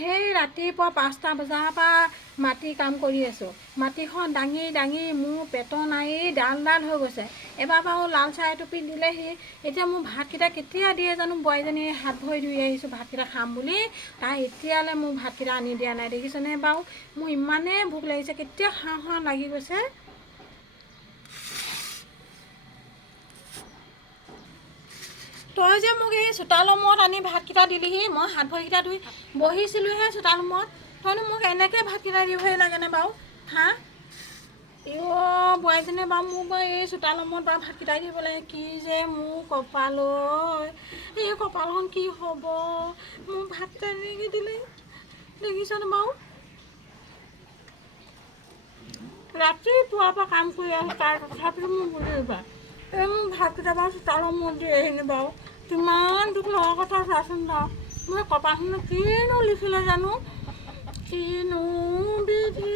সেই ৰাতিপুৱা 5টা বজাৰ পৰা মাটি কাম কৰি আছোঁ। মাটিখন দাঙি দাঙি মোৰ পেটৰ নাড়ী ডাল ডাল হৈ গৈছে। এবাৰ বাৰু লাল চাহ এটুপি দিলেহি। এতিয়া মোৰ ভাতকেইটা কেতিয়া দিয়ে জানো। বোৱাৰীজনী হাত ভৰি ধুই আহিছোঁ ভাতকেইটা খাম বুলি, তাই এতিয়ালৈ মোৰ ভাতকেইটা আনি দিয়া নাই। দেখিছেনে বাৰু, মোৰ ইমানেই ভোক লাগিছে, কেতিয়া খাওঁ খাওঁ লাগি গৈছে। তই যে মোক এই চোতালৰ মূৰত আনি ভাতকেইটা দিলিহি, মই হাত ভৰিকেইটা ধুই বহিছিলোঁহে চোতালৰ মূৰত, তইনো মোক এনেকৈ ভাতকেইটা দিবহে লাগেনে বাৰু? হা বোৱাৰীজনীয়ে বাৰু মোক বাৰু এই চোতালৰ মূৰত বাৰু ভাতকেইটা দিব লাগে। কি যে মোৰ কপাল, এই কপালখন কি হ'ব, মোক ভাতকেইটা এনেকৈ দিলে। দেখিছনে বাৰু, ৰাতিপুৱাৰ পৰা কাম কৰি আছোঁ তাৰ তথাপিও মোৰ বুলিবা এই মোৰ ভাতকেইটা বাৰু চোতালৰ মূৰত দি আহিলে বাৰু, কিমান দুখ লগা কথা চাচোন বাৰু। মোৰ কপালখনো কিনো লিখিলে জানো, কিনো বিধি